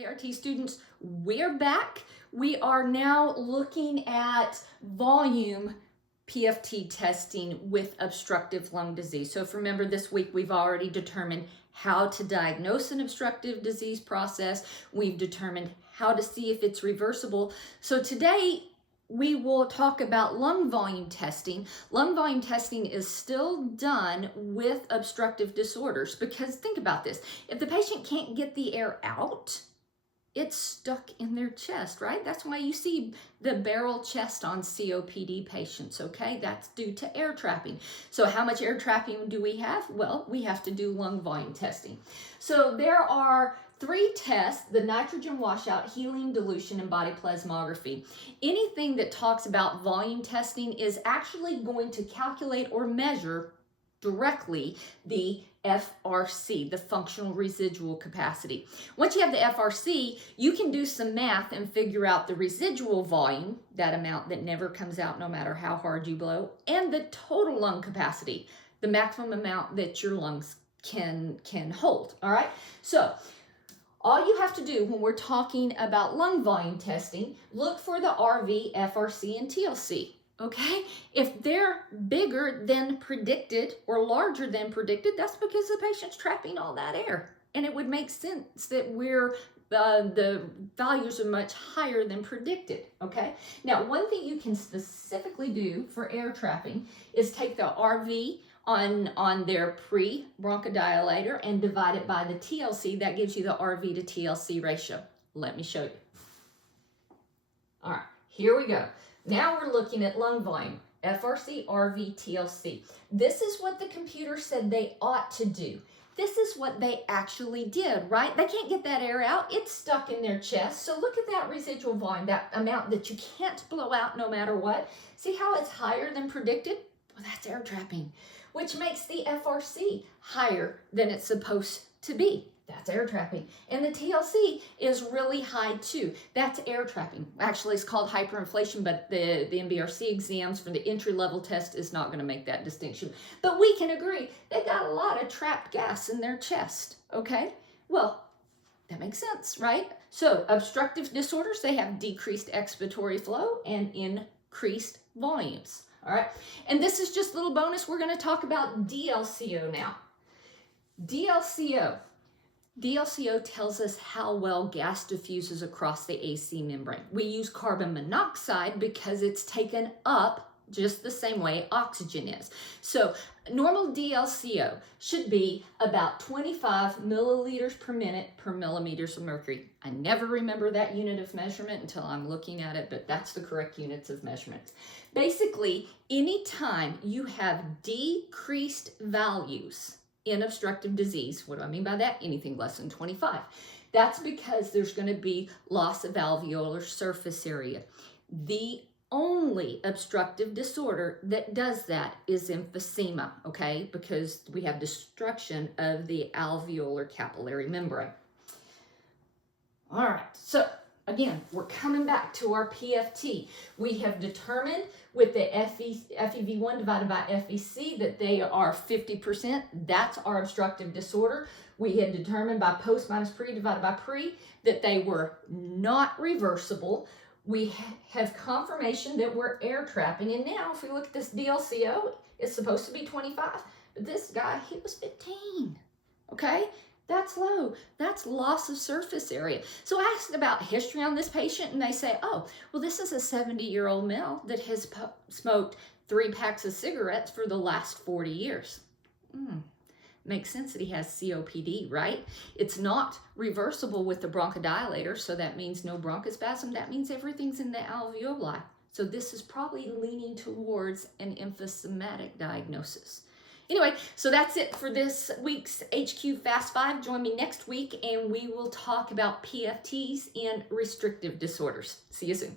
Hey RT students, we're back. We are now looking at volume PFT testing with obstructive lung disease. So if remember this week, we've already determined how to diagnose an obstructive disease process. We've determined how to see if it's reversible. So today we will talk about lung volume testing. Lung volume testing is still done with obstructive disorders because think about this. If the patient can't get the air out, it's stuck in their chest, right? That's why you see the barrel chest on COPD patients, okay? That's due to air trapping. So how much air trapping do we have? Well, we have to do lung volume testing. So there are 3 tests: the nitrogen washout, helium dilution, and body plasmography. Anything that talks about volume testing is actually going to calculate or measure directly the FRC, the functional residual capacity. Once you have the FRC, you can do some math and figure out the residual volume, that amount that never comes out no matter how hard you blow, and the total lung capacity, the maximum amount that your lungs can hold, all right? So all you have to do when we're talking about lung volume testing, look for the RV, FRC, and TLC. Okay, if they're bigger than predicted or larger than predicted, that's because the patient's trapping all that air. And it would make sense that the values are much higher than predicted, okay? Now, one thing you can specifically do for air trapping is take the RV on their pre-bronchodilator and divide it by the TLC. That gives you the RV to TLC ratio. Let me show you. All right, here we go. Now we're looking at lung volume, FRC, RV, TLC. This is what the computer said they ought to do. This is what they actually did, right? They can't get that air out. It's stuck in their chest. So look at that residual volume, that amount that you can't blow out no matter what. See how it's higher than predicted? Well, that's air trapping, which makes the FRC higher than it's supposed to be. That's air trapping. And the TLC is really high too. That's air trapping. Actually, it's called hyperinflation, but the NBRC exams for the entry-level test is not going to make that distinction. But we can agree they got a lot of trapped gas in their chest, okay? Well, that makes sense, right? So obstructive disorders, they have decreased expiratory flow and increased volumes, all right? And this is just a little bonus. We're going to talk about DLCO now. DLCO tells us how well gas diffuses across the AC membrane. We use carbon monoxide because it's taken up just the same way oxygen is. So normal DLCO should be about 25 milliliters per minute per millimeters of mercury. I never remember that unit of measurement until I'm looking at it, but that's the correct units of measurement. Basically, anytime you have decreased values in obstructive disease, what do I mean by that? Anything less than 25. That's because there's going to be loss of alveolar surface area. The only obstructive disorder that does that is emphysema, okay? Because we have destruction of the alveolar capillary membrane. All right, so again, we're coming back to our PFT. We have determined with the FEV1 divided by FVC that they are 50%. That's our obstructive disorder. We had determined by post minus pre divided by pre that they were not reversible. We have confirmation that we're air trapping. And now if we look at this DLCO, it's supposed to be 25. But this guy, he was 15, okay? That's low. That's loss of surface area. So I asked about history on this patient, and they say, oh, well, this is a 70-year-old male that has smoked 3 packs of cigarettes for the last 40 years. Makes sense that he has COPD, right? It's not reversible with the bronchodilator, so that means no bronchospasm. That means everything's in the alveoli. So this is probably leaning towards an emphysematic diagnosis. Anyway, so that's it for this week's HQ Fast 5. Join me next week and we will talk about PFTs and restrictive disorders. See you soon.